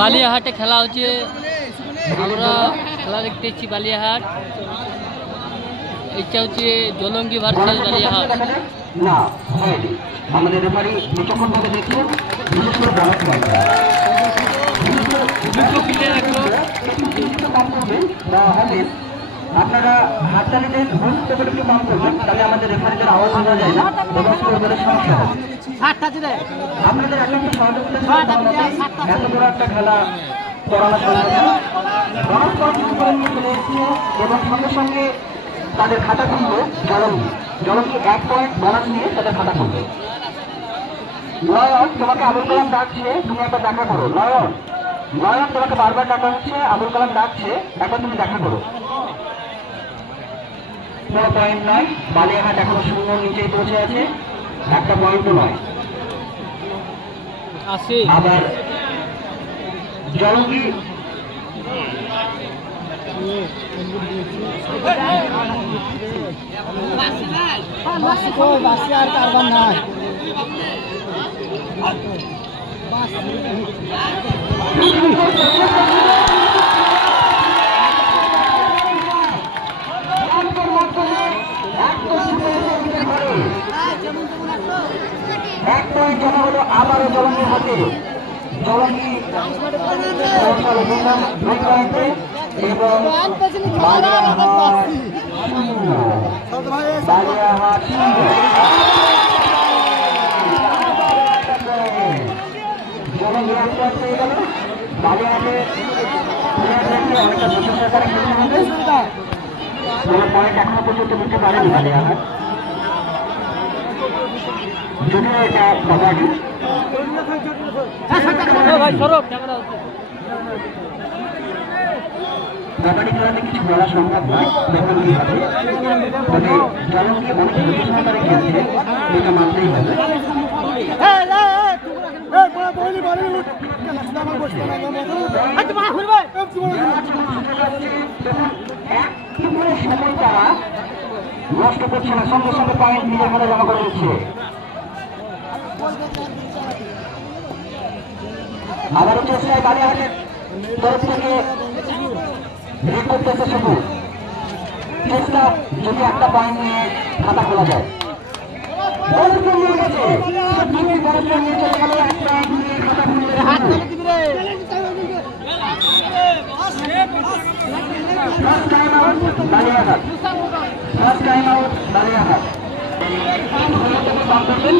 বালিয়াহাটে খেলা হচ্ছে, আমরা খেলা দেখতে এসেছি বালিয়াহাট। এটা হচ্ছে জলঙ্গি ভার্সেস বালিয়াহাট। না হয়নি, আমাদের রেফারি বিচক্ষণ ভাবে দেখছেন, বিশেষ করে বলার আপনারা হাততালিতে গুরুত্ব করে একটু কম করবেন, তাহলে আমাদের রেফারিদের আওয়াজ শোনা যায় না এবং স্কোরবোর্ডের সমস্যা হয়। আপনাদের একটা সহযোগিতা এত বড় একটা খেলা করানো সম্ভব না। করে নিয়ে চলে এসছে এবং সঙ্গে সঙ্গে তাদের খাতা খুলবে জলঙ্গি। 1 পয়েন্ট বোনাস নিয়ে তাদের খাতা খুলবে। নয়ন, তোমাকে আবুল কালাম ডাকছে, তুমি একবার দেখা করো। নয়ন, তোমাকে বারবার ডাকা হচ্ছে, আবুল কালাম ডাকছে, একবার তুমি দেখা করো। কোনো পয়েন্ট নয়, বালিয়াহাট এখনো 0 নিচেই পৌঁছে আছে, একটা পয়েন্টও নয়। আবার জলঙ্গি আর কারবার নাই। এক পয়েন্ট জমা হলো আবারও জলঙ্গির হাতে। জলঙ্গি এবং বালিয়াহাট জলঙ্গি পেয়ে গেল। বালিয়াহাটে অনেকটা প্রশংসা করে খেলতে হবে, কোনো পয়েন্ট এখনো পর্যন্ত নিতে পারেনি বালিয়াহাট, যদিও এটা কবাডি। কবাডি খেলাতে কিছু বলা সম্ভব নয়, তবে জলঙ্গি অনেক সহকারে খেলছে, এটা মানতেই হবে। সময় তারা নষ্ট করছে না, সঙ্গে সঙ্গে পয়েন্ট নিজের হাতে জমা করে দিচ্ছে। আবারও চেষ্টায় বালিয়াহাটের তরফ থেকে ভিড় করতেছে শুধু চেষ্টা, যদি একটা পয়েন্ট নিয়ে খাতা খোলা যায়।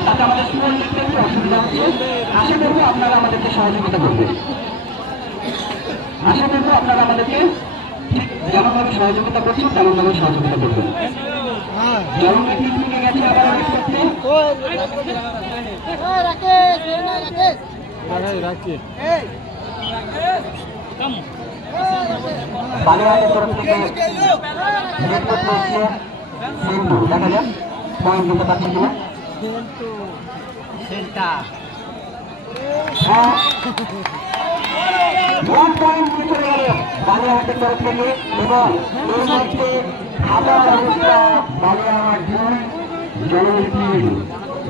তাতে আমাদের স্কুল লিখতে একটু অসুবিধা হচ্ছে, আশা করবো আপনারা আমাদেরকে সহযোগিতা করবেন। আশা করবো আপনারা আমাদেরকে ঠিক যেমনভাবে সহযোগিতা করছেন তেমনভাবে সহযোগিতা করবেন। জলঙ্গি পিকনিকে গেছে আবার অনেক করতে বালিয়াহাটের তরফ থেকে সিন্ধু, দেখা যাক পয়েন্ট দিতে পারছে কিনা। পয়েন্ট নিয়ে চলে গেল বালিয়াহাটের তরফ থেকে এবং এই ম্যাচে খাতার অবস্থা বালিয়াহাট 2 জলঙ্গি 3।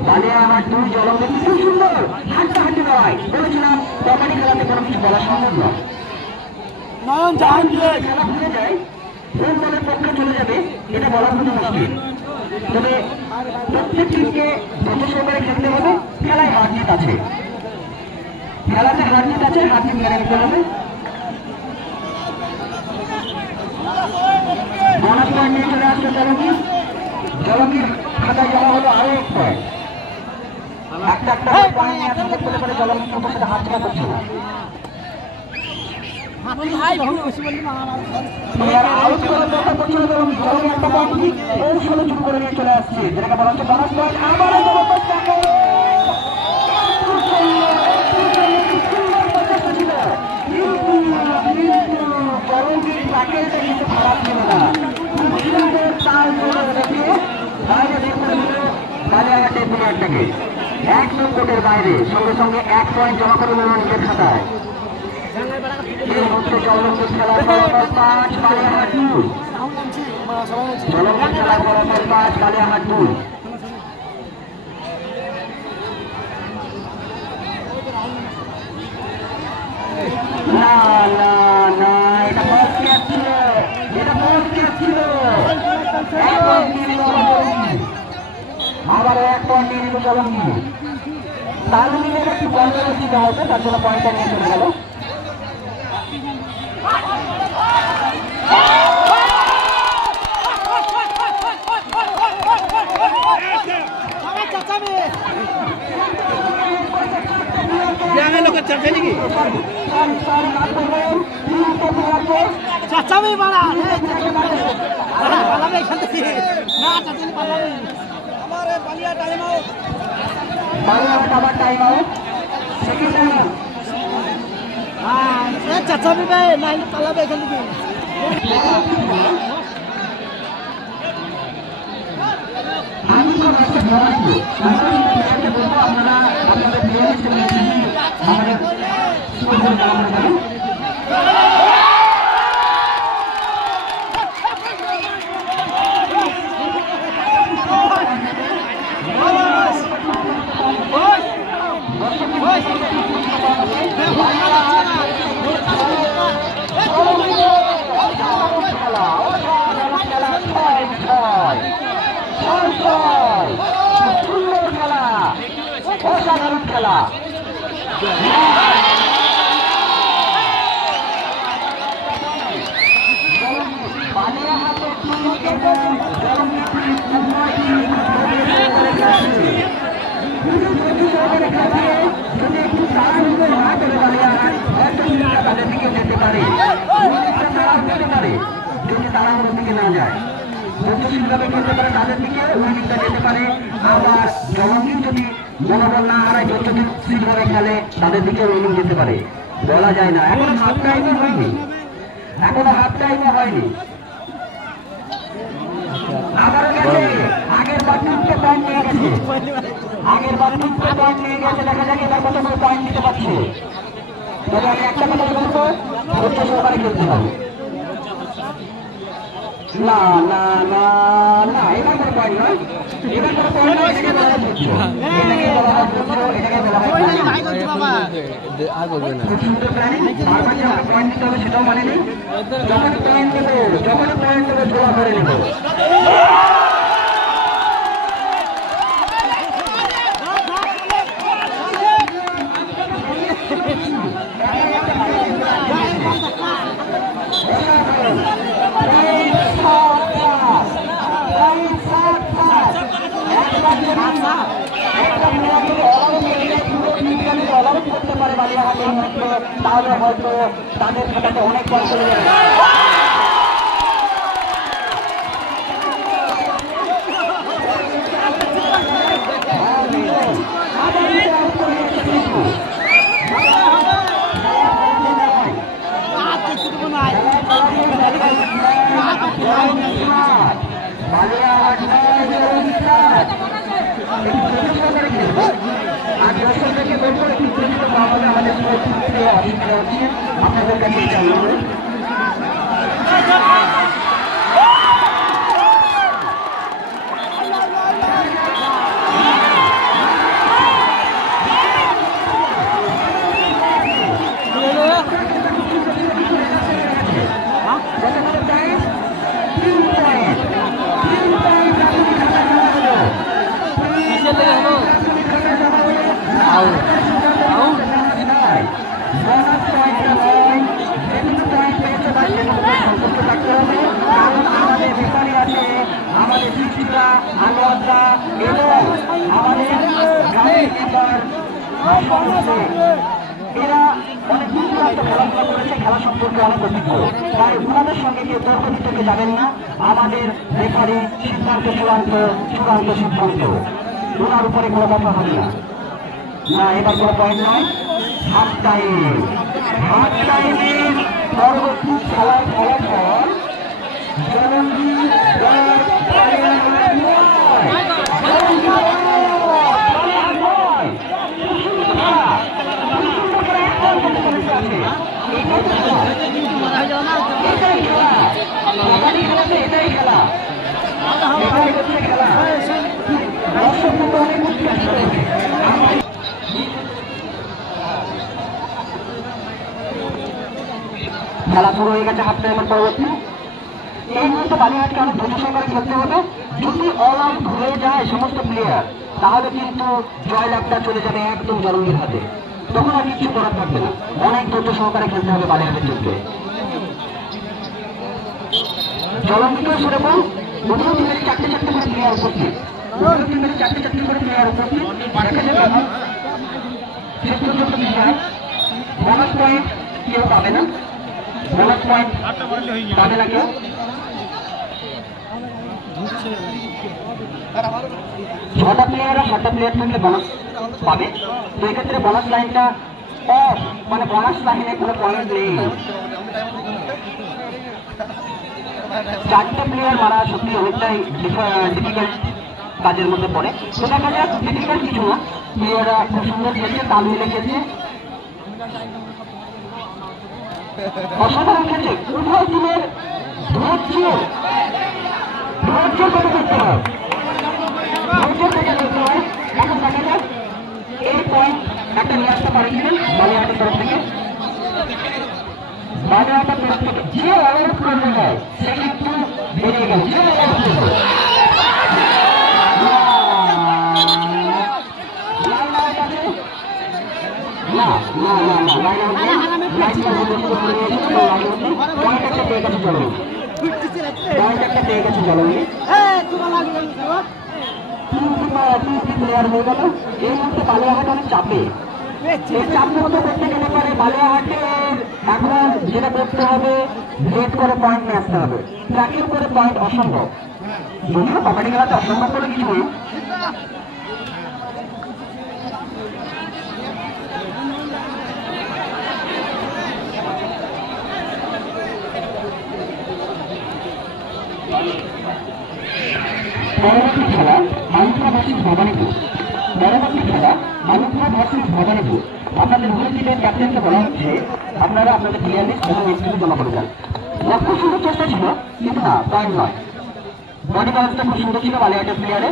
বালিয়াহাট 2 জলঙ্গি খুব সুন্দর হাঁটাহাঁটি নয়, বলেছিলাম কবাডি খেলাতে কোনো কিছু বলা সম্ভব নয়। খেলা ভুলে যায়, কোন দলের পক্ষে চলে যাবে এটা বলা খুবই মুশকিল, তবে প্রত্যেক টিমকে ধৈর্য সহকারে খেলতে হবে। খেলায় হার জিত আছে, খেলাতে হার জিত আছে, হার জিত মেনে নিতে হবে। বোনাস পয়েন্ট নিয়ে চলে আসছে জলঙ্গির খাতায় জমা হলো আরো 1 পয়েন্ট। একটা পয়েন্ট নিয়ে সুযোগ পেতে পারে জলঙ্গি, কিন্তু সেটা হাত ছাড়া করছে না। করে নিয়ে চলে আসছে, যেটাকে বলা হচ্ছে বোনাস পয়েন্ট। আবারও খারাপ ছিল না, বালিয়াহাটে প্লেয়ারটাকে 1 নম্বরের বাইরে সঙ্গে সঙ্গে 1 পয়েন্ট জমা করে নিল নিজের খাতায়। এই হচ্ছে জলঙ্গি খেলার ফলাফল 5 বালিয়াহাট 2। জলঙ্গি খেলার ফলাফল 5 বালিয়াহাট 2। না না না, এটা বল ক্যাচ ছিল, এটা বল ক্যাচ ছিল। আবার 1 পয়েন্ট নিয়ে নিল জলঙ্গি। তালুমিনের একটি বল ছিল হয়তো, তার জন্য পয়েন্টটা নিয়ে চলে গেল। চাচামি বাড়া পালাবে এখান থেকে না চাচামি পালাবে আমার বালিয়া টাইম আউট আবার time out second time out হ্যাঁ চাচামি ভাই নাইলে পালাবে এখান থেকে আমি তো একটা বলছি আমি বলবো আপনারা আপনাদের প্লেয়ার হিসেবে আমাদের সুযোগ দান করেন। অসাধারণ খেলা তাদের দিকে যেতে পারে যদি তারা ওর দিকে না যায় যতশীলভাবে খেলতে পারে তাদের দিকে উইনিংটা যেতে পারে। আবার জলঙ্গি যদি মনোবল না হারায় যতশীলভাবে খেলে তাদের দিকে উইনিং যেতে পারে, বলা যায় না। এখনো হাফ টাইমও হয়নি, আবারও গেছে আগের বার 3টে পয়েন্ট নিয়ে গেছে, দেখা যাক এবার কতগুলো পয়েন্ট দিতে পারছে। তবে আমি একটা কথা বলবো, ধৈর্য সহকারে খেলতে হবে। না না না না, এবার কোনো পয়েন্ট নয়, এটাকে বলা হয় ধৈর্য, এটাকে বলা হয় খুব সুন্দর প্ল্যানিং। বারবার যে আমরা পয়েন্ট দিতে হবে সেটাও মানে নেই, যখন পয়েন্ট দেবো জোড়া করে নেবো। তাহলে হয়তো তাদের খাতাতে অনেক বল চলে যাবে। আপনাদের কাছে আমাদের শিক্ষিকা আনোয়াররা এবং আমাদের গ্রামের মেম্বার এরা অনেক দূর দূরান্ত খেলাধুলা করেছে, খেলা সম্পর্কে অনেক অভিজ্ঞ, তাই ওনাদের সঙ্গে কেউ তর্ক বিতর্কে যাবেন না। আমাদের রেফারি সিদ্ধান্ত চূড়ান্ত সিদ্ধান্ত, ওনার উপরে কোনো কথা হবে না। এবার কোনো পয়েন্ট নয়, হাফ টাইমের পরবর্তী খেলার ফলাফল জলঙ্গি এটাই খেলা দর্শক কিন্তু অনেক উৎসাহ খেলা শুরু হয়ে গেছে হাফ টাইমের পরবর্তী। এই মুহূর্তে বালিয়াহাটকে অনেক ধৈর্য সহকারে খেলতে হবে। যদি অল আউট হয়ে যায় সমস্ত প্লেয়ার, তাহলে কিন্তু জয়লাভটা চলে যাবে একদম জলঙ্গির হাতে, তখন আর কিছু করার থাকবে না। অনেক ধৈর্য সহকারে খেলতে হবে বালিয়াহাটের যুদ্ধে। জলঙ্গিকেও সেরকম প্রথম টিমের 4টে করে প্লেয়ার উপস্থিত, প্রথম টিমের 4টে করে প্লেয়ার উপস্থিত। দেখা যাবে শেষ পর্যন্ত বোনাস পয়েন্ট কেউ পাবে না, বোনাস পয়েন্ট পাবে না কেউ। 6টা প্লেয়ার আর 7টা প্লেয়ার থাকলে বোনাস পাবে। তো এক্ষেত্রে বোনাস লাইনটা অফ, মানে বোনাস লাইনে কোনো পয়েন্ট নেই। 4টে প্লেয়ার মারা সত্যি অনেকটাই ডিফিকাল্ট কাজের মধ্যে পড়ে। তো দেখা যাক, ডিফিকাল্ট কিছু না, প্লেয়াররা খুব সুন্দর খেলছে, তাল মিলে খেলছে, অসাধারণ খেলছে। উভয় টিমের ধৈর্য করে করতে হয়, ধৈর্য থেকে করতে হয়। এখন দেখা যাক এই পয়েন্ট একটা নিয়ে আসতে পারে কিনা বালিয়াহাটের তরফ থেকে। বালিয়াহাটের তরফ থেকে যে অবরোধ করতে হয় সে কিন্তু বেরিয়ে গেল, যে অবরোধ করবে এই মুহূর্তে বালিয়াহাট অনেক চাপে। এই চাপ মুক্ত করতে গেলে পরে বালিয়াহাটের এখন যেটা করতে হবে, ভেট করে পয়েন্ট নিয়ে আসতে হবে। ট্র্যাকিং করে পয়েন্ট অসম্ভব, যদিও কবাডি খেলাতে অসম্ভব করে কিছু নেই। পরবর্তী খেলা মালুকা ভার্সেস ভবানীপুর। পরবর্তী খেলা মালুকা ভার্সেস ভবানীপুর। আপনাদের উভয় টিমের ক্যাপ্টেনকে বলা হচ্ছে আপনারা আপনাদের প্লেয়ার লিস্ট এবং এন্ট্রি জমা করে যান। লক্ষ্য সুন্দর চেষ্টা ছিল, কিন্তু না, পয়েন্ট নয়। বডি ব্যালেন্সটা খুব সুন্দর ছিল বালিয়াহাটের প্লেয়ারে।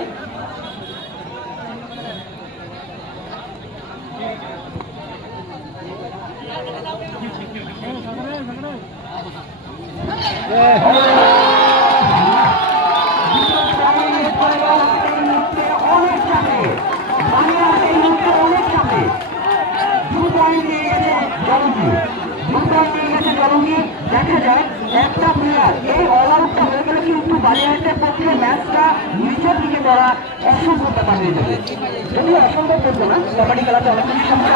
দেখা যায় একটা প্লেয়ার এই অল আউটটা হয়ে গেলে কিন্তু বালিয়াহাটের পক্ষে ম্যাচটা নিচের দিকে করা অসম্ভব ব্যাপার হয়ে যাবে। যদিও অসম্ভব করতো না, কবাডি খেলাতে অনেক কিছু সম্ভব।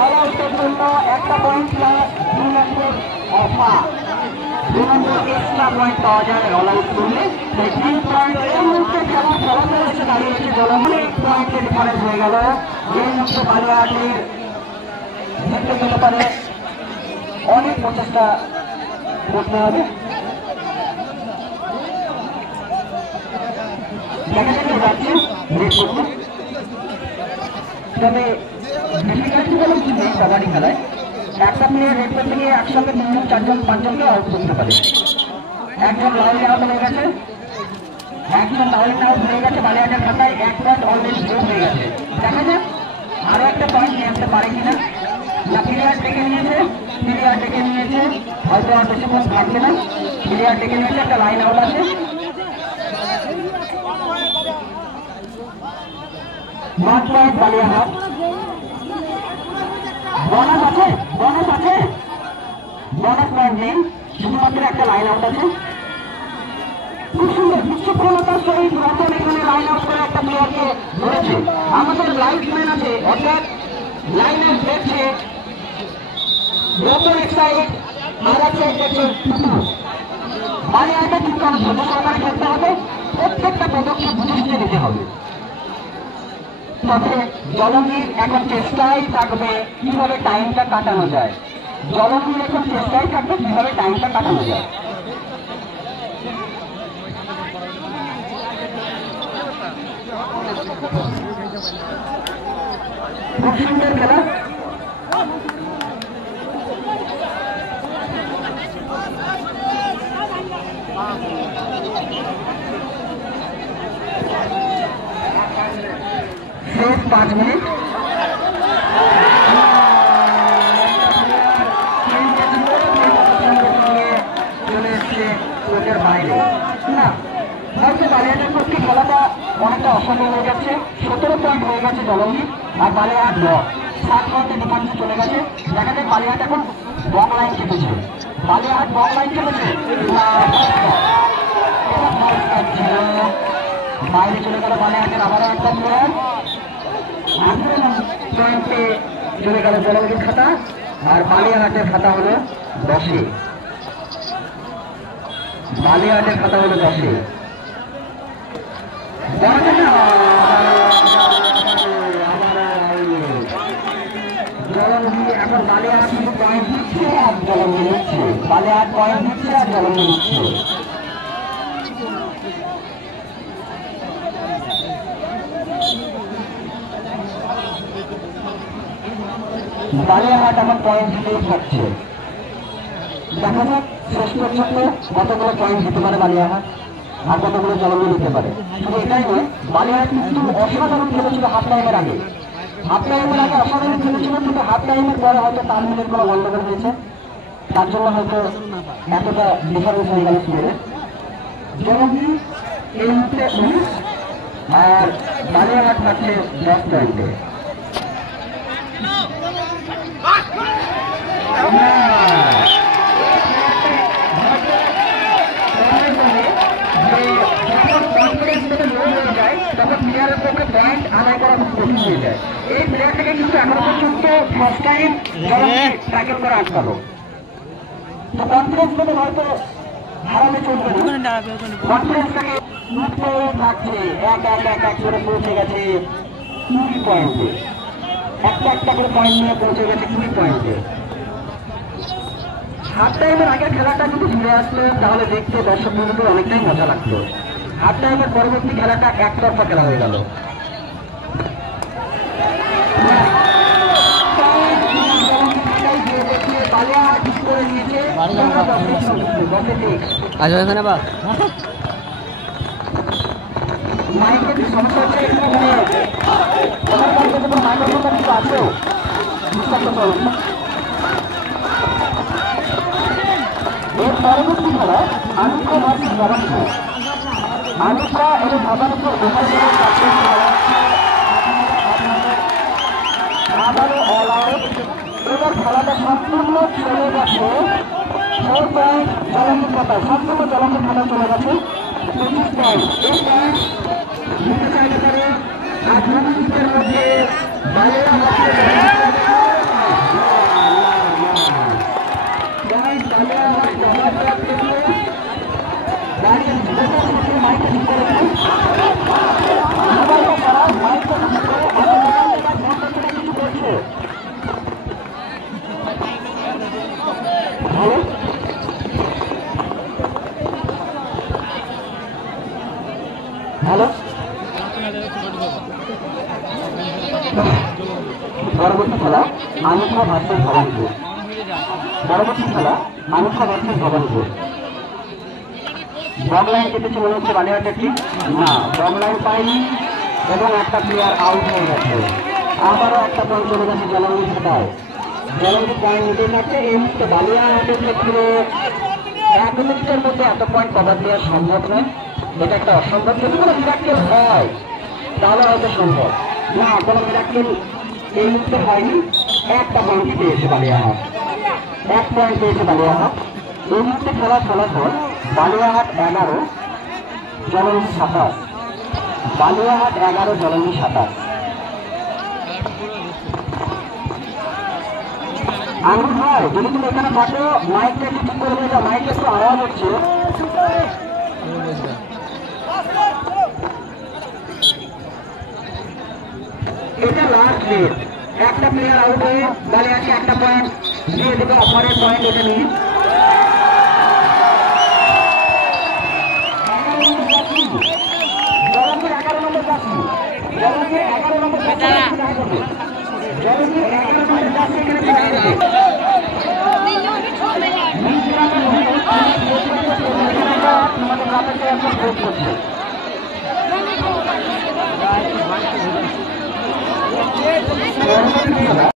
অল আউটের জন্য একটা পয়েন্ট প্লাস 2 নম্বর অফা, 2 নম্বর এক্সট্রা পয়েন্ট পাওয়া যায় অল আউট করলে। 3 পয়েন্ট এই মুহূর্তে খেলা ফলাফল এসে দাঁড়িয়েছে জলঙ্গি, পয়েন্টের ডিফারেন্স হয়ে গেল। এই মুহূর্তে বালিয়াহাটের জিততে যেতে পারে, অনেক প্রচেষ্টা করতে হবে। দেখা যাচ্ছে যাচ্ছে ব্রেক করতে, তবে ডিফিকাল্টি বলে কিছু নেই কবাডি খেলায়। একটা প্লেয়ার রেড করতে গিয়ে একসঙ্গে 3 জন 4 জন 5 জনকে আউট করতে পারে। একজন লাউলি আউট হয়ে গেছে, একজন লাউলি আউট হয়ে গেছে বালিয়াহাটের খাতায়, 1 পয়েন্ট অলরেডি যোগ হয়ে গেছে। দেখা যাক আরো একটা পয়েন্ট নিয়ে আসতে পারে কিনা। না, প্লেয়ার ডেকে নিয়েছে, হয়তো আর বেশিক্ষণ থাকবে না। প্লেয়ার ডেকে নিয়েছে, একটা লাইন আউট আছে। Not point Baliahat. বোনাস আছে, বোনাস পয়েন্ট নেই, শুধুমাত্র একটা লাইন আউট আছে। খুব সুন্দর বিচক্ষণতার সহিত রতন এখানে লাইন আউট করে একটা প্লেয়ারকে ধরেছে। আমাদের লাইফম্যান আছে, অর্থাৎ লাইনের দেখছে রতন এক সাইড, আর এক সাইড দেখছে বালিয়াহাটে। কিন্তু অনেক ধৈর্য সহকারে খেলতে হবে, প্রত্যেকটা পদক্ষেপ বুঝে বুঝে নিতে হবে। তবে জলঙ্গির এখন চেষ্টাই থাকবে কিভাবে টাইমটা কাটানো যায়, জলঙ্গির এখন চেষ্টাই থাকবে কিভাবে টাইমটা কাটানো যায়। খুব সুন্দর খেলা। শেষ 5 মিনিট। বালিয়াহাটের বাইরে না হয়তো বালিয়াহাটের পক্ষে খেলাটা অনেকটা অসম্ভব হয়ে যাচ্ছে। 17 পয়েন্ট হয়ে গেছে জলঙ্গি আর বালিয়াহাট 7 পয়েন্টে ডিফারেন্সে চলে গেছে। দেখা যায় বালিয়াহাট এখন বং লাইন চেপেছে, বালিয়াহাট বং লাইন চেপেছে, বাইরে চলে গেল বালিয়াহাটের আবারও একটা প্লেয়ার। 18 পয়েন্টে চলে গেল জলঙ্গির খাতা আর বালিয়াহাটের খাতা হলো 10-এ। বালিয়াহাটের খাতা হলো 10-এ। জলঙ্গি এখন বালিয়াহাট কিন্তু পয়েন্ট দিচ্ছে আর জলঙ্গি নিচ্ছে, বালিয়াহাট পয়েন্ট দিচ্ছে আর জলঙ্গি নিচ্ছে। বালিয়াহাট এখন পয়েন্ট দিতেই থাকছে। দেখা যাক শেষ পর্যন্ত কতগুলো পয়েন্ট দিতে পারে বালিয়াহাট আর কতগুলো জলঙ্গি দিতে পারে। শুধু এটাই নয়, বালিয়াহাট কিন্তু অসাধারণ খেলেছিল হাফ টাইমের আগে, হাফ টাইমের আগে অসাধারণ খেলেছিল, কিন্তু হাফ টাইমের পরে হয়তো তামিলের কোনো গন্ডগোল হয়েছে, তার জন্য হয়তো এতটা ডিফারেন্স হয়ে গেল স্কোরে। জলঙ্গি এই মুহূর্তে 19 আর বালিয়াহাট পাচ্ছে 10 পয়েন্টে। তখন প্লেয়ারের পক্ষে পয়েন্ট আদায় করা খুব কঠিন হয়ে যায়। এই প্লেয়ারটাকে কিন্তু এখনো পর্যন্ত ফার্স্ট টাইম ট্যাকেল করা আটকালো, তো কনফিডেন্স পেলে হয়তো হারালে চলবে না। কনফিডেন্সটাকে থাকছে, এক করে পৌঁছে গেছে 20 পয়েন্টে, একটা করে পয়েন্ট নিয়ে পৌঁছে গেছে 20 পয়েন্টে। হাফ টাইমের আগের খেলাটা যদি ফিরে আসলো তাহলে দেখতে দর্শক বন্ধুদের অনেকটাই মজা লাগতো। হাফ টাইমের পরবর্তী খেলাটা একতরফা খেলা হয়ে গেল। সমস্যা হচ্ছে এর পরবর্তী খেলা আনুকা ভার্সেস ভবানীপুর। আনুকা এবং ভবানীপুর আবারও অল আউট। এবার খেলাটা সম্পূর্ণ চলে গেছে 4 পয়েন্ট জলঙ্গির খাতায়, সম্পূর্ণ জলঙ্গির খাতায় চলে গেছে 25 পয়েন্ট। এই পয়েন্ট নিতে চাইলে পারে আর 2 মিনিটের মধ্যে পরবর্তী খেলা আনুকা ভার্সেস ভবানীপুর। পরবর্তী খেলা আনুকা ভার্সেস ভবানীপুর। বং লাইন কেটেছে মনে হচ্ছে বালিয়াহাটের টিম, না বং লাইন পায়নি এবং একটা প্লেয়ার আউট হয়ে গেছে। আবারও একটা পয়েন্ট চলে গেছে জলঙ্গির খাতায়, জলঙ্গি পয়েন্ট নিতে থাকছে। এই মুহূর্তে বালিয়াহাটের ক্ষেত্রে 1 মিনিটের মধ্যে এত পয়েন্ট কভার দেওয়া সম্ভব নয়, এটা একটা অসম্ভব। যদি কোনো মিরাক্কেল হয় তাহলে হয়তো সম্ভব, না কোনো মিরাক্কেল এই মুহূর্তে হয়নি। একটা পয়েন্ট পেয়েছে বালিয়াহাট, 1 পয়েন্ট পেয়েছে বালিয়াহাট। এই মুহূর্তে খেলার ফলাফল বালিয়াহাট 11 জলঙ্গি 27, বালিয়াহাট 11 জলঙ্গি 27। আঙুল ভাই যদি তুমি এখানে থাকো মাইকটা একটু ঠিক করে দিয়ে যাও, মাইকটা একটু আওয়াজ হচ্ছে। এটা লাস্ট রেট, একটা প্লেয়ার আউট হয়ে বালিয়াহাটকে একটা পয়েন্ট দিয়ে দেবে, অপরের পয়েন্ট এটা নিয়ে। জলঙ্গির 11 নম্বর জার্সি, জলঙ্গির 11 নম্বর জার্সি, জলঙ্গির 11 নম্বর জার্সি এখানে আমাদের